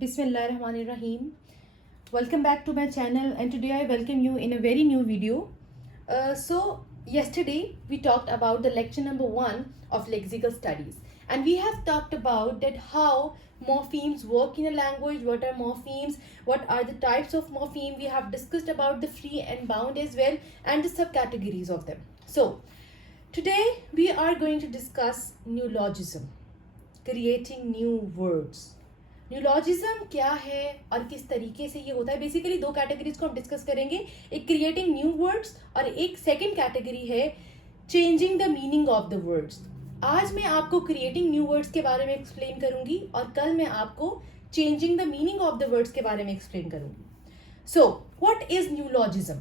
Bismillahirrahmanirrahim. Welcome back to my channel, and today I welcome you in a very new video. Yesterday we talked about the lecture number 1 of lexical studies, and we have talked about that how morphemes work in a language, what are morphemes, what are the types of morpheme. We have discussed about the free and bound as well, and the subcategories of them. So today we are going to discuss neologism, creating new words. Neologism क्या है और किस तरीके से ये होता है. Basically दो कैटेगरीज को हम डिस्कस करेंगे, एक क्रिएटिंग न्यू वर्ड्स और एक सेकंड कैटेगरी है changing the meaning of the words. आज मैं आपको क्रिएटिंग न्यू वर्ड्स के बारे में एक्सप्लेन करूंगी और कल मैं आपको changing the meaning of the words के बारे में एक्सप्लेन करूंगी. So what is neologism?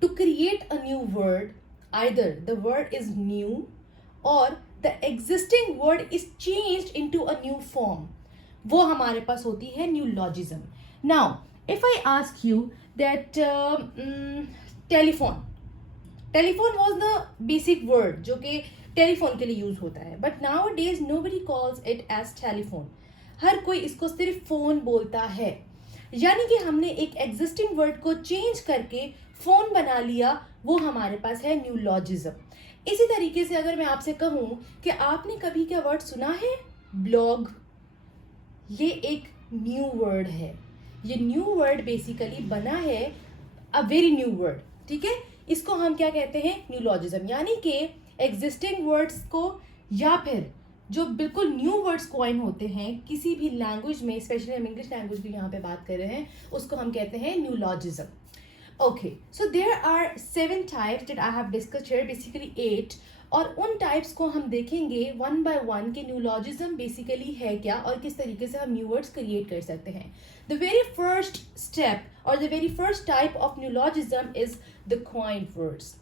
To create a new word, either the word is new or the existing word is changed into a new form, वो हमारे पास होती है neologism. Now if I ask you that telephone was the basic word जो कि telephone के लिए use होता है, but now days nobody calls it as telephone. हर कोई इसको सिर्फ फोन बोलता है. यानी कि हमने एक एग्जिस्टिंग वर्ड को चेंज करके फोन बना लिया, वो हमारे पास है न्यूलॉजिज्म. इसी तरीके से अगर मैं आपसे कहूं कि आपने कभी क्या वर्ड सुना है, ब्लॉग, ये एक न्यू वर्ड है. ये न्यू वर्ड बेसिकली बना है, अ वेरी न्यू वर्ड. ठीक है, इसको हम क्या कहते हैं, न्यूलॉजिज्म. यानी कि एग्जिस्टिंग वर्ड्स को या फिर जो बिल्कुल न्यू वर्ड्स कॉइन होते हैं किसी भी लैंग्वेज में, स्पेशली हम इंग्लिश लैंग्वेज की यहाँ पे बात कर रहे हैं, उसको हम कहते हैं neologism. Okay, so there are 7 types that I have discussed here, basically 8. और उन टाइप्स को हम देखेंगे वन बाय वन कि न्यूलॉजिज्म बेसिकली है क्या और किस तरीके से हम न्यू वर्ड्स क्रिएट कर सकते हैं. द वेरी फर्स्ट स्टेप और the very first type of neologism is the coined words.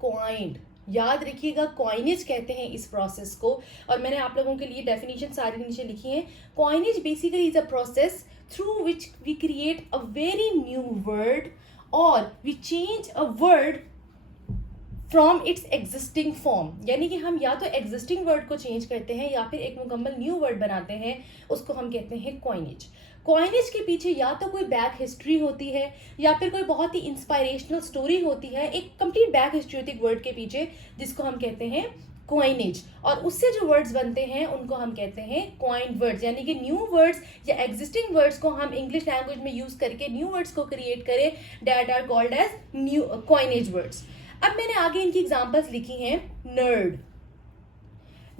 Coined, याद रखिएगा, कॉइनेज कहते हैं इस प्रोसेस को, और मैंने आप लोगों के लिए डेफिनेशन सारी नीचे लिखी है. Coinage basically is a process through which we create a very new word और we change a word from its existing form. यानी कि हम या तो एग्जिस्टिंग वर्ड को चेंज करते हैं या फिर एक मुकम्मल न्यू वर्ड बनाते हैं, उसको हम कहते हैं कॉइनेज. कॉइनेज के पीछे या तो कोई बैक हिस्ट्री होती है या फिर कोई बहुत ही इंस्पायरेशनल स्टोरी होती है, एक कंप्लीट बैक हिस्ट्री होती है वर्ड के पीछे, जिसको हम कहते हैं कॉइनेज. और उससे जो वर्ड्स बनते हैं उनको हम कहते हैं कॉइन्ड वर्ड्स. यानी कि न्यू वर्ड्स या एग्जिस्टिंग वर्ड्स को हम इंग्लिश लैंग्वेज में यूज करके न्यू वर्ड्स को क्रिएट करें, that are called as new coinage words. अब मैंने आगे इनकी एग्जांपल्स लिखी हैं. Nerd.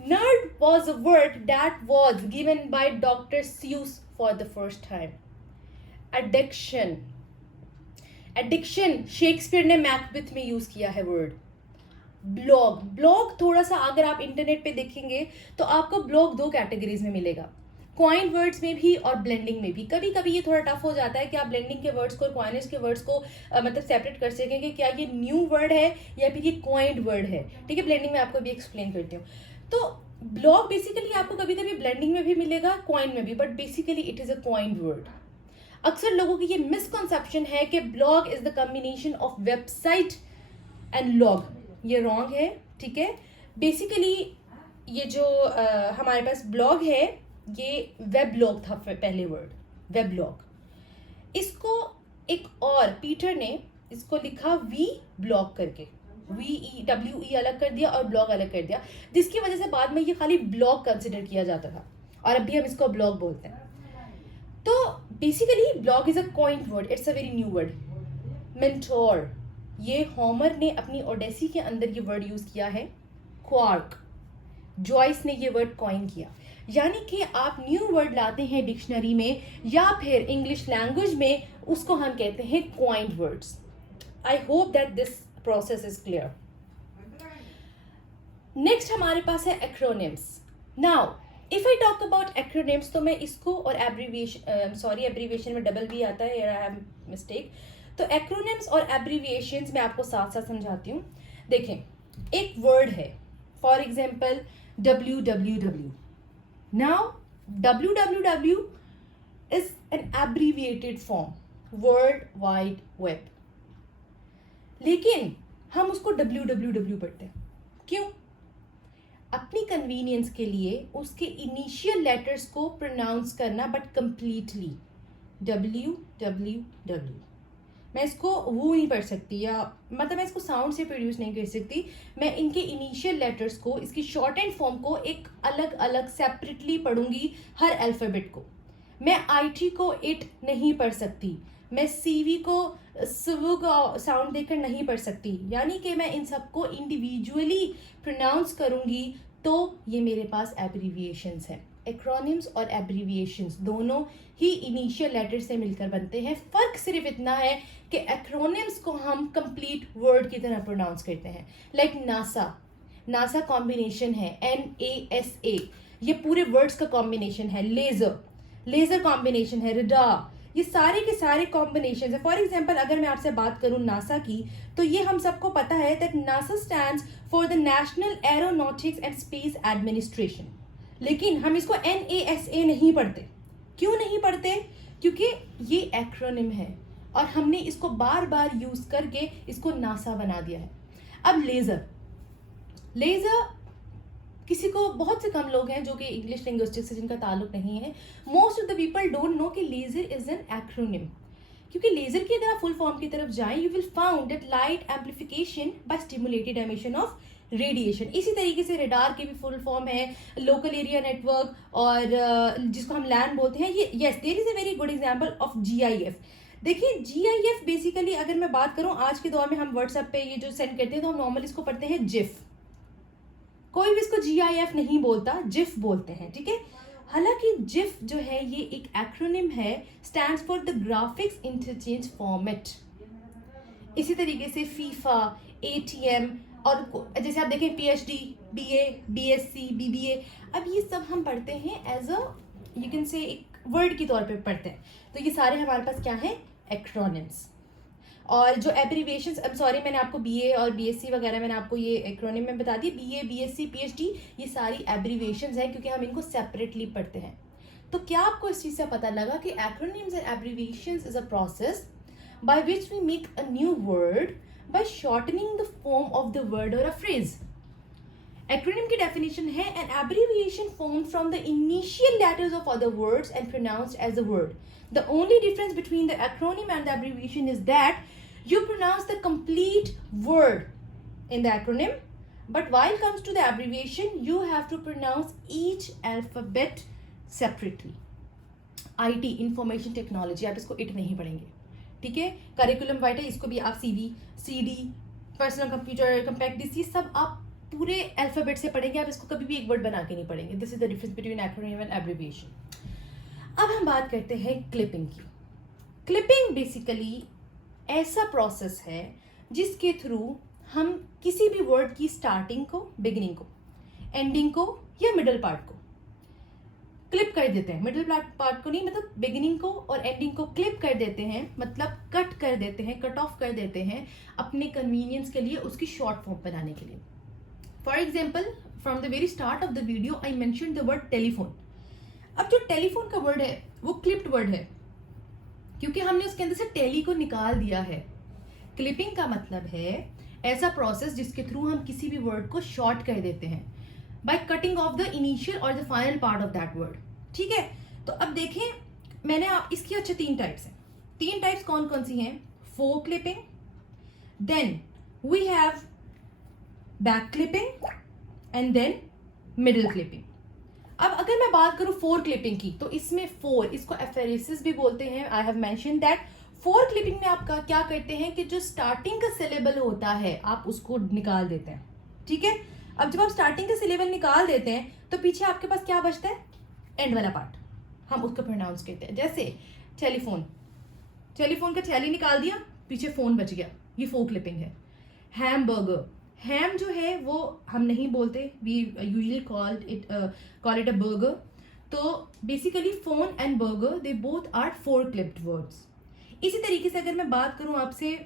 Nerd was a word that was given by Dr. Seuss for the first time. Addiction. Addiction Shakespeare ने मैकबेथ में यूज किया है वर्ड. ब्लॉग. ब्लॉग थोड़ा सा अगर आप इंटरनेट पे देखेंगे तो आपको ब्लॉग दो कैटेगरीज में मिलेगा, कॉइन वर्ड्स में भी और ब्लेंडिंग में भी. कभी कभी ये थोड़ा टफ हो जाता है कि आप ब्लेंडिंग के वर्ड्स को और कॉइनेज के वर्ड्स को मतलब सेपरेट कर सकें कि क्या ये न्यू वर्ड है या फिर ये कॉइन्ड वर्ड है. ठीक है, ब्लेंडिंग में आपको भी एक्सप्लेन करती हूँ. तो ब्लॉग बेसिकली आपको कभी कभी ब्लेंडिंग में भी मिलेगा, कॉइन में भी, but basically it is a coined word. अक्सर लोगों की ये मिसकंसेप्शन है कि blog is the combination of website and log. ये रॉन्ग है. ठीक है, बेसिकली ये जो हमारे पास ब्लॉग है, ये वेब ब्लॉग था पहले वर्ड, वेब ब्लॉग. इसको एक और पीटर ने इसको लिखा वी ब्लॉग करके, WE अलग कर दिया और ब्लॉग अलग कर दिया, जिसकी वजह से बाद में ये खाली ब्लॉग कंसिडर किया जाता था और अभी हम इसको ब्लॉग बोलते हैं. तो basically blog is a coined word, it's a very new word. Mentor, ये होमर ने अपनी ओडेसी के अंदर ये वर्ड यूज किया है. क्वार्क, जॉयस ने ये वर्ड कॉइन किया. यानी कि आप न्यू वर्ड लाते हैं डिक्शनरी में या फिर इंग्लिश लैंग्वेज में, उसको हम कहते हैं coined words. I hope that this process is clear. Next हमारे पास है acronyms. Now if I talk about acronyms तो मैं इसको और एब्रीविएशन में डबल भी आता है, आई हैव मिस्टेक. तो एक्रोनिम्स और एब्रीविएशंस मैं आपको साथ साथ समझाती हूँ. देखें, एक वर्ड है, for example www. Now, www is an abbreviated form, World Wide Web. लेकिन हम उसको www पढ़ते हैं. क्यों? अपनी कन्वीनियंस के लिए उसके इनिशियल लेटर्स को प्रोनाउंस करना बट कंप्लीटली, WWW। मैं इसको वो नहीं पढ़ सकती, या मतलब मैं इसको साउंड से प्रोड्यूस नहीं कर सकती। मैं इनके इनिशियल लेटर्स को, इसकी शॉर्ट एंड फॉर्म को एक अलग अलग सेपरेटली पढ़ूंगी हर अल्फ़ाबेट को। मैं IT को इट नहीं पढ़ सकती, मैं CV को स्व का साउंड देकर नहीं पढ़ सकती, यानी कि मैं इन सबको इंडिविजुअली प्रोनाउंस करूंगी। तो ये मेरे पास एब्रीविएशंस हैं। एक्रोनिम्स और एब्रीविएशंस दोनों ही इनिशियल लेटर से मिलकर बनते हैं। फ़र्क सिर्फ इतना है कि एक्रोनिम्स को हम कंप्लीट वर्ड की तरह प्रोनाउंस करते हैं। लाइक नासा कॉम्बिनेशन है NASA, ये पूरे वर्ड्स का कॉम्बिनेशन है। लेज़र कॉम्बिनेशन है, रडार, ये सारे के सारे कॉम्बिनेशन है। फॉर एग्जाम्पल अगर मैं आपसे बात करूं नासा की, तो ये हम सबको पता है that NASA stands for the national aeronautics and space administration, लेकिन हम इसको NASA नहीं पढ़ते। क्यों नहीं पढ़ते? क्योंकि ये एक्रोनिम है और हमने इसको बार बार यूज करके इसको नासा बना दिया है। अब लेज़र किसी को, बहुत से कम लोग हैं जो कि इंग्लिश लिंग्विस्टिक्स से जिनका ताल्लुक नहीं है, most of the people don't know कि लेज़र इज एन एक्रोनिम। क्योंकि लेज़र की अगर आप फुल फॉर्म की तरफ जाएं, you will found that light amplification by stimulated emission of radiation. इसी तरीके से रडार की भी फुल फॉर्म है लोकल एरिया नेटवर्क, और जिसको हम लैन बोलते हैं। ये yes, there is a very good example of GIF। देखिए GIF बेसिकली अगर मैं बात करूं, आज के दौर में हम व्हाट्सएप पे ये जो सेंड करते हैं तो हम नॉर्मली इसको पढ़ते हैं जिफ। कोई भी इसको GIF नहीं बोलता, जिफ बोलते हैं, ठीक है। हालांकि जिफ जो है ये एक एक्रोनिम है, stands for the graphics interchange format. इसी तरीके से फीफा, ATM, और जैसे आप देखें PhD, BA, BSc, BBA, अब ये सब हम पढ़ते हैं as a, you can say, एक वर्ड के तौर पे पढ़ते हैं। तो ये सारे हमारे पास क्या है? एक्रोनिम्स। और जो एब्रीविएशंस, अब सॉरी मैंने आपको BA और BSc वगैरह मैंने आपको ये एक्रोनिम में बता दी। BA, BSc, PhD ये सारी एब्रीविएशंस हैं क्योंकि हम इनको सेपरेटली पढ़ते हैं। तो क्या आपको इस चीज़ से पता लगा कि acronyms and abbreviations is a process by which we make a new word by shortening the form of the word or a phrase. Acronym की definition है an abbreviation formed from the initial letters of other words and pronounced as a word. The only difference between the acronym and the abbreviation is that you pronounce the complete word in the acronym, but while comes to the abbreviation, you have to pronounce each alphabet separately. IT, information technology, आप इसको IT नहीं पढ़ेंगे, ठीक है। Curriculum वाइटा, इसको भी आप CV, CD, personal computer, compact disc, ये सब आप पूरे अल्फ़ाबेट से पढ़ेंगे, आप इसको कभी भी एक वर्ड बना के नहीं पढ़ेंगे। This is the difference between acronym and abbreviation. अब हम बात करते हैं क्लिपिंग की। क्लिपिंग बेसिकली ऐसा प्रोसेस है जिसके थ्रू हम किसी भी वर्ड की स्टार्टिंग को, बिगिनिंग को, एंडिंग को या मिडल पार्ट को क्लिप कर देते हैं। मिडिल पार्ट को नहीं, मतलब बिगिनिंग को और एंडिंग को क्लिप कर देते हैं, मतलब कट कर देते हैं, कट ऑफ कर देते हैं अपने कन्वीनियंस के लिए, उसकी शॉर्ट फॉर्म बनाने के लिए। For example, from the very start of the video I mention the word telephone. अब जो टेलीफोन का वर्ड है वो क्लिप्ड वर्ड है क्योंकि हमने उसके अंदर से टेली को निकाल दिया है। क्लिपिंग का मतलब है ऐसा प्रोसेस जिसके थ्रू हम किसी भी वर्ड को शॉर्ट कर देते हैं by cutting off the initial और the final part of that word, ठीक है। तो अब देखें, मैंने आप इसकी अच्छे 3 टाइप्स हैं। 3 टाइप्स कौन कौन सी हैं? Fore clipping, then we have back clipping and then middle clipping. अब अगर मैं बात करूं फोर क्लिपिंग की, तो इसमें फोर, इसको एफेरेसिस भी बोलते हैं। I have mention that four clipping में आप क्या करते हैं कि जो स्टार्टिंग का सिलेबल होता है आप उसको निकाल देते हैं, ठीक है। अब जब आप स्टार्टिंग का सिलेबल निकाल देते हैं तो पीछे आपके पास क्या बचता है? एंड वाला पार्ट, हम उसको प्रोनाउंस करते हैं। जैसे टेलीफोन, टेलीफोन का थैली निकाल दिया, पीछे फोन बच गया, ये फोर क्लिपिंग है। हैमबर्गर, हैम जो है वो हम नहीं बोलते, we usually call it a burger. तो basically phone and burger they both are fore clipped words. इसी तरीके से अगर मैं बात करूं आपसे,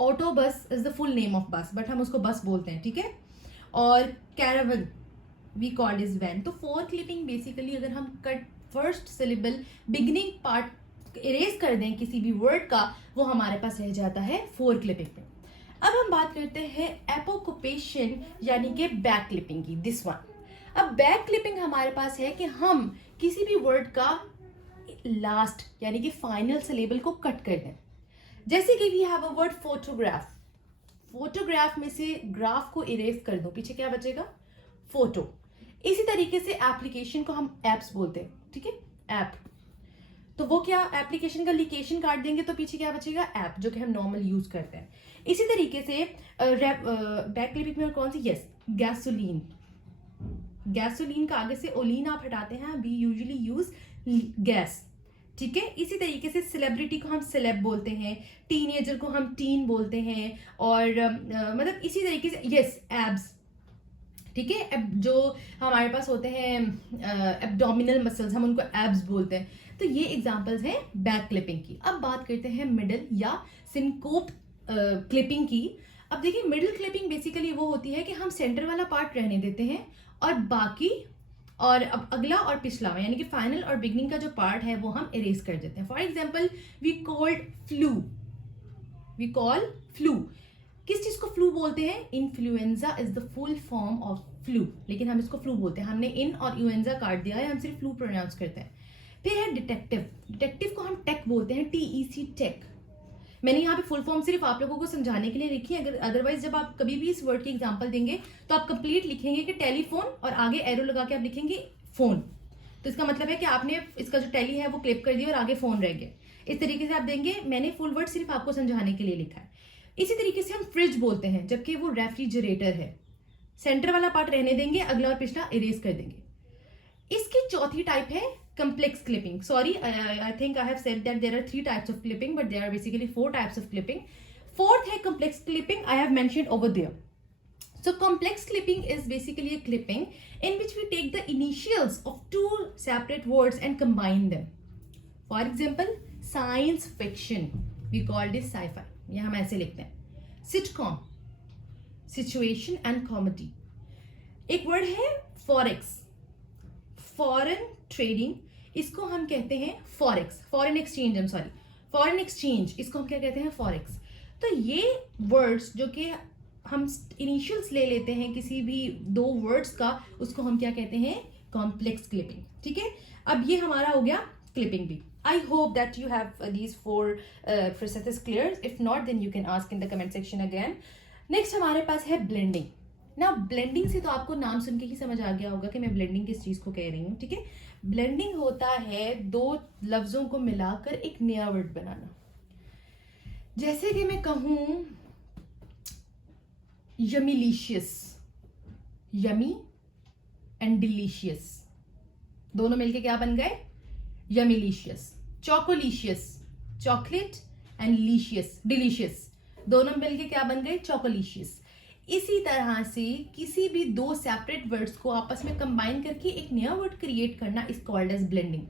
auto bus is the full name of bus, but हम उसको बस बोलते हैं, ठीक है। और caravan we called is van. तो फोर क्लिपिंग बेसिकली अगर हम cut first syllable beginning part erase कर दें किसी भी वर्ड का, वो हमारे पास रह जाता है फोर क्लिपिंग में। अब हम बात करते हैं एपोकुपेशन यानी कि बैक क्लिपिंग की, दिस वन। अब बैक क्लिपिंग हमारे पास है कि हम किसी भी वर्ड का लास्ट यानी कि फाइनल सिलेबल को कट कर दें। जैसे कि we have a word photograph, photograph में से ग्राफ को इरेज कर दो, पीछे क्या बचेगा? फोटो। इसी तरीके से एप्लीकेशन को हम एप्स बोलते हैं, ठीक है, ऐप। तो वो क्या, एप्लीकेशन का लोकेशन काट देंगे तो पीछे क्या बचेगा? ऐप, जो कि हम नॉर्मल यूज करते हैं। इसी तरीके से बैक क्लिपिंग में कौन सी? Yes, gasoline. गैसोलीन का आगे से ओलीन आप हटाते हैं, वी यूजुअली यूज गैस, ठीक है। इसी तरीके से सेलिब्रिटी को हम सेलेब बोलते हैं, टीनेजर को हम टीन बोलते हैं, और मतलब इसी तरीके से यस, एब्स, ठीक है। जो हमारे पास होते हैं एब्डोमिनल मसल्स, हम उनको एब्स बोलते हैं। तो ये एग्जांपल्स हैं बैक क्लिपिंग की। अब बात करते हैं मिडल या सिंकोप क्लिपिंग की। अब देखिए, मिडल क्लिपिंग बेसिकली वो होती है कि हम सेंटर वाला पार्ट रहने देते हैं और बाकी और अब अगला और पिछला यानी कि फाइनल और बिगनिंग का जो पार्ट है वो हम इरेज कर देते हैं। For example, we call flu. किस चीज को फ्लू बोलते हैं? Influenza is the full form of flu, लेकिन हम इसको फ्लू बोलते हैं। हमने इन और यूएंजा काट दिया है, हम सिर्फ फ्लू प्रोनाउंस करते हैं। फिर है डिटेक्टिव। डिटेक्टिव को हम टेक बोलते हैं, TEC, टेक। मैंने यहाँ पे फुल फॉर्म सिर्फ आप लोगों को समझाने के लिए लिखी है। अगर अदरवाइज जब आप कभी भी इस वर्ड की एग्जांपल देंगे तो आप कंप्लीट लिखेंगे कि टेलीफोन और आगे एरो लगा के आप लिखेंगे फोन। तो इसका मतलब है कि आपने इसका जो टेली है वो क्लिप कर दिया और आगे फोन रह गया। इस तरीके से आप देंगे। मैंने फुल वर्ड सिर्फ आपको समझाने के लिए लिखा है। इसी तरीके से हम फ्रिज बोलते हैं, जबकि वो रेफ्रिजरेटर है। सेंटर वाला पार्ट रहने देंगे, अगला और पिछला इरेज कर देंगे। इसकी चौथी टाइप है complex clipping. Sorry, I think I have said that there are 3 types of clipping, but there are basically 4 types of clipping. Fourth है complex clipping, I have mentioned over there. So complex clipping is basically a clipping in which we take the initials of 2 separate words and combine them. For example, science fiction, we call this sci-fi. ये हम ऐसे लिखते हैं। Sitcom, situation and comedy. एक word है forex, foreign trading, इसको हम कहते हैं forex, foreign exchange, foreign exchange, इसको हम क्या कहते हैं? फॉरेक्स। तो ये वर्ड्स जो कि हम इनिशियल्स ले लेते हैं किसी भी 2 वर्ड्स का, उसको हम क्या कहते हैं? कॉम्प्लेक्स क्लिपिंग, ठीक है। अब ये हमारा हो गया क्लिपिंग भी। I hope that you have these 4 processes clear. If not then you can ask in the comment section again. Next हमारे पास है ब्लेंडिंग। ना, ब्लेंडिंग से तो आपको नाम सुन के ही समझ आ गया होगा कि मैं ब्लेंडिंग किस चीज को कह रही हूँ, ठीक है। ब्लेंडिंग होता है 2 लफ्जों को मिलाकर एक नया वर्ड बनाना। जैसे कि मैं कहूं यमीलिशियस, यमी एंड डिलीशियस, दोनों मिलके क्या बन गए? यमीलिशियस। चोकोलिशियस, चॉकलेट, एंड लीशियस, डिलीशियस, दोनों मिलके क्या बन गए? चोकोलिशियस। इसी तरह से किसी भी 2 सेपरेट वर्ड्स को आपस में कंबाइन करके एक नया वर्ड क्रिएट करना इज कॉल्ड एज ब्लेंडिंग।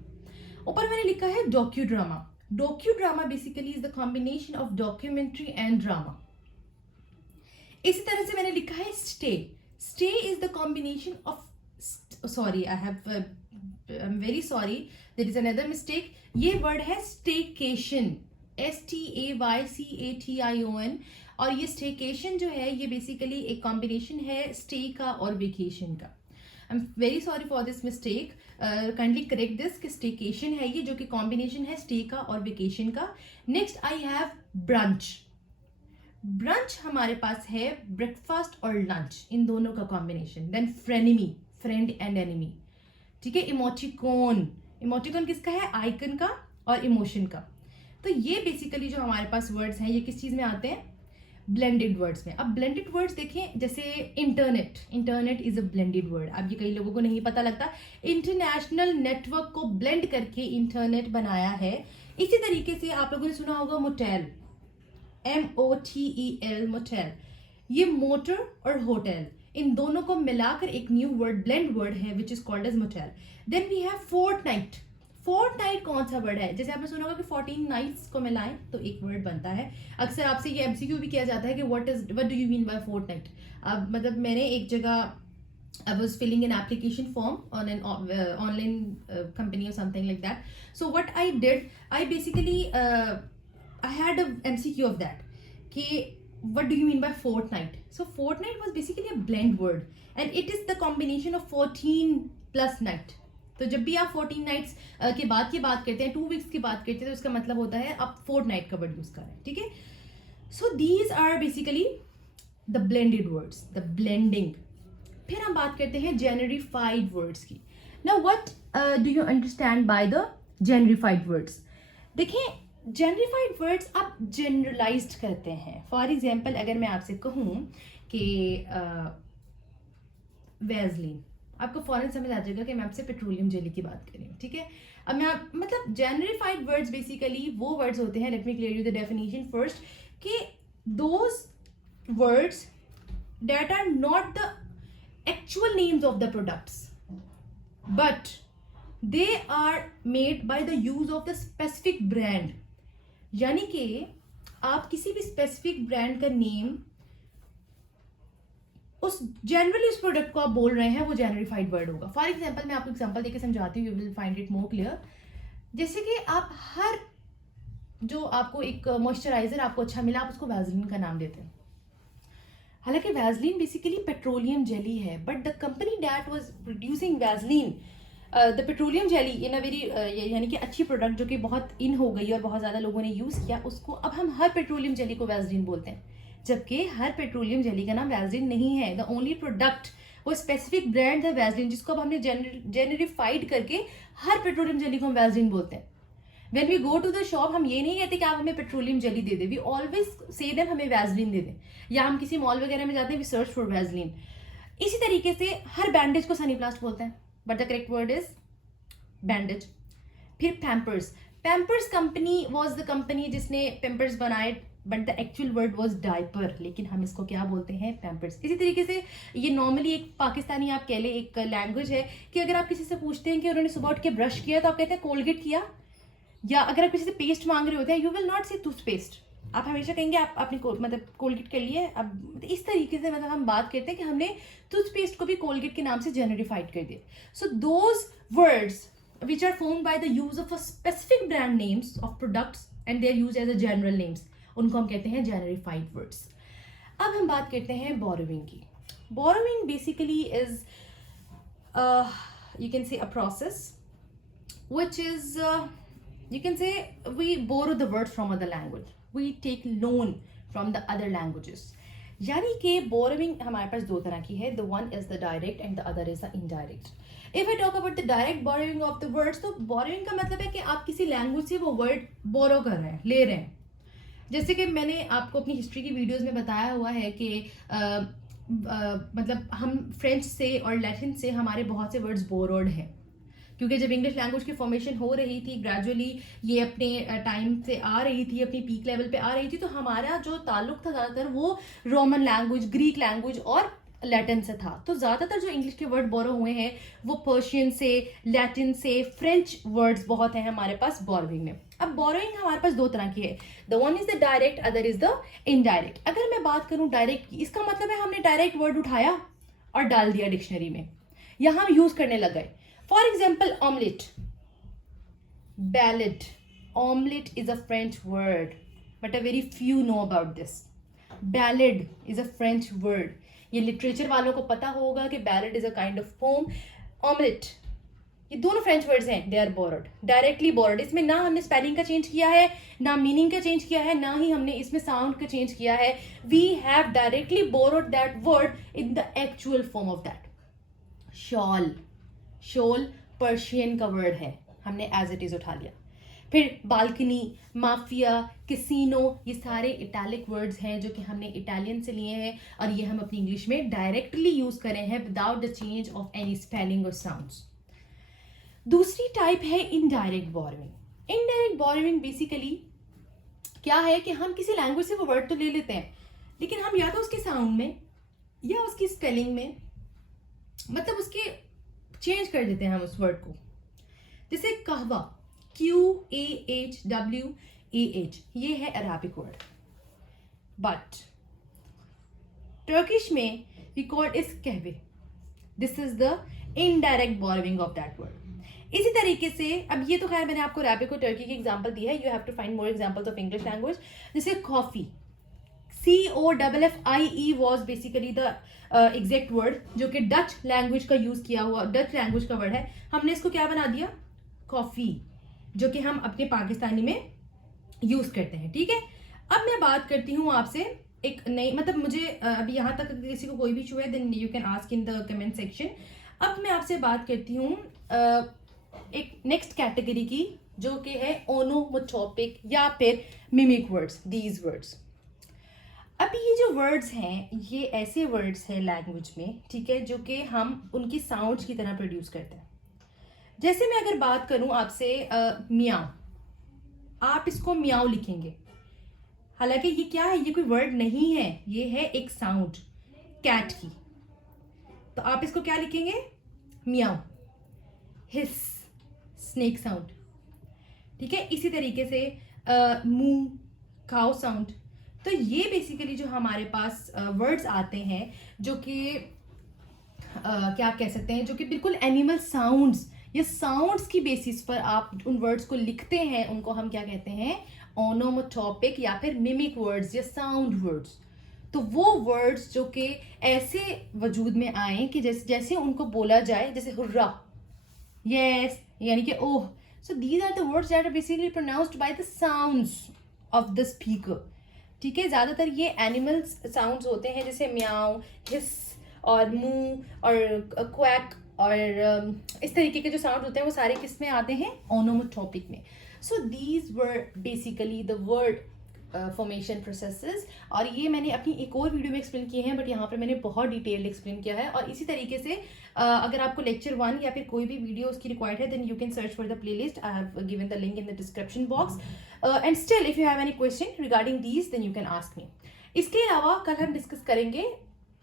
ऊपर मैंने लिखा है docudrama. Docudrama basically is the combination of documentary and drama. इसी तरह से मैंने लिखा है stay. Stay is the combination of, sorry I am very sorry, there is another mistake. ये वर्ड है स्टेकेशन, STAYCATION, और ये स्टेकेशन जो है ये बेसिकली एक कॉम्बिनेशन है स्टे का और वेकेशन का। आई am very sorry for this mistake, kindly correct this कि स्टेकेशन है ये, जो कि कॉम्बिनेशन है स्टे का और वेकेशन का। Next I have brunch. Brunch हमारे पास है ब्रेकफास्ट और लंच, इन दोनों का combination. Then frenemy, friend and enemy, ठीक है। इमोटिकॉन, इमोटिकॉन किसका है? आइकन का और इमोशन का। तो ये बेसिकली जो हमारे पास वर्ड्स हैं ये किस चीज में आते हैं? ब्लेंडेड वर्ड्स में। अब ब्लेंडेड वर्ड्स देखें, जैसे internet, internet is a blended word. अब ये कई लोगों को नहीं पता लगता, इंटरनेशनल नेटवर्क को ब्लेंड करके इंटरनेट बनाया है। इसी तरीके से आप लोगों ने सुना होगा मोटेल, MOTEL, मोटेल। ये मोटर और होटल, इन दोनों को मिलाकर एक न्यू वर्ड, ब्लेंड वर्ड है, which is called as motel. Then we have fortnight. Fortnight कौन सा वर्ड है? जैसे आपने सुना होगा कि 14 नाइट्स को मिलाएं तो एक वर्ड बनता है। अक्सर आपसे ये MCQ भी किया जाता है कि what do you mean by fortnight. अब मतलब मैंने एक जगह I was filling an application form on an online company or something like that. So what I did, I basically I had a MCQ of that कि what do you mean by fortnight? So fortnight was basically a blend word and it is the combination of 14 plus night. तो जब भी आप 14 nights के बाद की बात करते हैं, 2 वीक्स की बात करते हैं, तो इसका मतलब होता है आप फोर्टनाइट का वर्ड यूज कर रहे हैं, ठीक है. So these are basically the blended words, the blending. फिर हम बात करते हैं जेनरिफाइड वर्ड्स की. Now what do you understand by the generified words? देखिए, जेनरिफाइड वर्ड्स आप जनरलाइज्ड करते हैं. फॉर एग्जांपल अगर मैं आपसे कहूँ कि वैसलीन, आपको फौरन समझ आ जाएगा कि मैं आपसे पेट्रोलियम जेली की बात कर रही हूँ, ठीक है. अब मैं मतलब जेनरिफाइड वर्ड्स बेसिकली वो वर्ड्स होते हैं, let me clear you the definition first, कि those words that are not the actual names of the products but they are made by the use of the specific brand. यानी कि आप किसी भी specific brand का name उस generally उस product को आप बोल रहे हैं, वो जेनरिफाइड वर्ड होगा. फॉर एग्जांपल मैं आपको एग्जांपल देके समझाती हूँ, you will find it more clear. जैसे कि आप हर जो आपको एक मॉइस्चराइजर आपको अच्छा मिला, आप उसको वैसलीन का नाम देते हैं. हालांकि वैसलीन बेसिकली पेट्रोलियम जेली है, but the company that was producing Vaseline the petroleum jelly in a very यानी कि अच्छी प्रोडक्ट जो कि बहुत इन हो गई और बहुत ज़्यादा लोगों ने यूज़ किया, उसको अब हम हर पेट्रोलियम जेली को वैसलीन बोलते हैं, जबकि हर पेट्रोलियम जेली का नाम वैसलीन नहीं है. द ओनली प्रोडक्ट, वो स्पेसिफिक ब्रांड है वैसलीन, जिसको अब हमने जेनरिफाइड करके हर पेट्रोलियम जेली को हम वैसलीन बोलते हैं. When we go to the shop, हम ये नहीं कहते कि आप हमें पेट्रोलियम जेली दे दे, वी ऑलवेज से देम हमें वैसलीन दे दें. या हम किसी मॉल वगैरह में जाते हैं, वी सर्च फॉर वैसलीन. इसी तरीके से हर बैंडेज को सनीप्लास्ट बोलते हैं, but the correct word is bandage. फिर Pampers, Pampers company was the company जिसने पैम्पर्स बनाए, but the actual word was diaper, लेकिन हम इसको क्या बोलते हैं, पैम्पर्स. इसी तरीके से ये नॉर्मली एक पाकिस्तानी आप कह ले एक लैंग्वेज है कि अगर आप किसी से पूछते हैं कि उन्होंने सुबह उठ के ब्रश किया, तो आप कहते हैं कोलगेट किया. या अगर आप किसी से पेस्ट मांग रहे होते हैं, यू विल नॉट से टूथपेस्ट, आप हमेशा कहेंगे आप आपने मतलब कोलगेट कर लिए. अब इस तरीके से मतलब हम बात करते हैं कि हमने टूथपेस्ट को भी कोलगेट के नाम से जेनरिफाइड कर दिया. So those words which are formed by the use of a specific brand names of products and they are used as a general names, उनको हम कहते हैं जेनरिफाइड वर्ड्स. अब हम बात करते हैं बोरोइंग की. Borrowing basically is you can say a process which is you can say we borrow the words from other language, we take loan from the other languages. यानी कि बोरोइंग हमारे पास दो तरह की है, the one is the direct and the other is the indirect. If I talk about the direct borrowing of the words, तो borrowing का मतलब है कि आप किसी लैंग्वेज से वो वर्ड बोरो कर रहे हैं, ले रहे हैं. जैसे कि मैंने आपको अपनी हिस्ट्री की वीडियोस में बताया हुआ है कि मतलब हम फ्रेंच से और लैटिन से हमारे बहुत से वर्ड्स बोरोड हैं, क्योंकि जब इंग्लिश लैंग्वेज की फॉर्मेशन हो रही थी, ग्रेजुअली ये अपने टाइम से आ रही थी, अपनी पीक लेवल पे आ रही थी, तो हमारा जो ताल्लुक था ज़्यादातर वो रोमन लैंग्वेज, ग्रीक लैंग्वेज और लैटिन से था. तो ज़्यादातर जो इंग्लिश के वर्ड बोरो हुए हैं वो पर्शियन से, लैटिन से, फ्रेंच वर्ड्स बहुत हैं हमारे पास बोरोइंग में. अब बोरोइंग हमारे पास दो तरह की है, the one is the direct, other is the indirect. अगर मैं बात करूं डायरेक्ट की, इसका मतलब है हमने डायरेक्ट वर्ड उठाया और डाल दिया डिक्शनरी में, या हम यूज करने लग गए. For example omelette, ballad. Omelette is a French word but a very few know about this. Ballad is a French word, ये लिटरेचर वालों को पता होगा कि ballad is a kind of poem. Omelette, ये दोनों फ्रेंच वर्ड्स हैं, they are borrowed, directly borrowed. इसमें ना हमने स्पेलिंग का चेंज किया है, ना मीनिंग का चेंज किया है, ना ही हमने इसमें साउंड का चेंज किया है. We have directly borrowed that word in the actual form of that. Shawl, shawl Persian का वर्ड है, हमने एज इट इज उठा लिया. फिर बालकनी, माफिया, कैसीनो, ये सारे इटैलिक वर्ड्स हैं जो कि हमने इटालियन से लिए हैं और ये हम अपनी इंग्लिश में डायरेक्टली यूज करे हैं without the change of any spelling और साउंड्स. दूसरी टाइप है indirect borrowing. Indirect borrowing basically क्या है कि हम किसी लैंग्वेज से वो वर्ड तो ले लेते हैं, लेकिन हम या तो उसके साउंड में या उसकी स्पेलिंग में मतलब उसके चेंज कर देते हैं हम उस वर्ड को. जैसे कहवा, QAHWAH, ये है अराबिक वर्ड, बट टर्किश में we call is kahve. This is the indirect borrowing of that word. इसी तरीके से, अब ये तो खैर मैंने आपको अराबिक और टर्की की एग्जांपल दी है, you have to find more examples of English language. जैसे coffee, COFFIE was basically the exact word जो कि डच लैंग्वेज का यूज किया हुआ, डच लैंग्वेज का वर्ड है, हमने इसको क्या बना दिया, कॉफी, जो कि हम अपने पाकिस्तानी में यूज करते हैं, ठीक है। अब मैं बात करती हूँ आपसे एक नई, मतलब मुझे अभी यहाँ तक किसी को कोई भी इशू है then you can ask in the comment section. अब मैं आपसे बात करती हूँ एक नेक्स्ट कैटेगरी की, जो कि है ओनोमोटोपिक या फिर मिमिक वर्ड्स, दीज वर्ड्स। अभी ये जो वर्ड्स हैं ये ऐसे वर्ड्स हैं लैंग्वेज में, ठीक है, जो कि हम उनकी साउंड्स की तरह प्रोड्यूस करते हैं। जैसे मैं अगर बात करूं आपसे मियाओ, आप इसको मियाओ लिखेंगे, हालांकि ये क्या है, ये कोई वर्ड नहीं है, ये है एक साउंड कैट की, तो आप इसको क्या लिखेंगे, मियाओ। हिस, स्नेक साउंड, ठीक है। इसी तरीके से मू, काउ साउंड। तो ये बेसिकली जो हमारे पास वर्ड्स आते हैं जो कि क्या कह सकते हैं, जो कि बिल्कुल एनिमल साउंड्स या साउंड्स की बेसिस पर आप उन वर्ड्स को लिखते हैं, उनको हम क्या कहते हैं, ओनोमोटोपिक या फिर मिमिक वर्ड्स या साउंड वर्ड्स। तो वो वर्ड्स जो कि ऐसे वजूद में आए कि जैसे उनको बोला जाए, जैसे हुर्रा, यस, यानी कि oh. So these are the words that are basically pronounced by the sounds of the speaker, ठीक है। ज़्यादातर ये एनिमल साउंड्स होते हैं, जैसे म्याऊ, हिस और मू और क्वैक और इस तरीके के जो साउंड होते हैं वो सारे किस में आते हैं, ओनोमोटोपिक में। So these were basically the word formation processes, और ये मैंने अपनी एक और वीडियो में एक्सप्लेन किए हैं, बट यहाँ पर मैंने बहुत डिटेल एक्सप्लेन किया है। और इसी तरीके से अगर आपको लेक्चर 1 या फिर कोई भी वीडियो उसकी रिक्वायर्ड है, then you can search for the playlist, I have given the link in the description box. And still if you have any question regarding these then you can ask me. इसके अलावा कल हम discuss करेंगे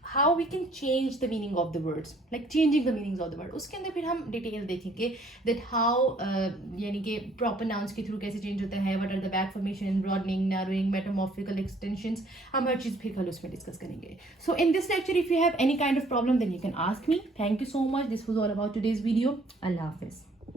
how we can change the meaning of the words, like changing the meanings of the word। उसके अंदर फिर हम detail देखेंगे that how यानी कि proper nouns के थ्रू कैसे चेंज होता है, what are the back formation, broadening, narrowing, metamorphical extensions, हम हर चीज़ फिर कल उसमें डिस्कस करेंगे। So in this lecture if you have any kind of problem then you can ask me। Thank you so much, this was all about today's video। Allah Hafiz।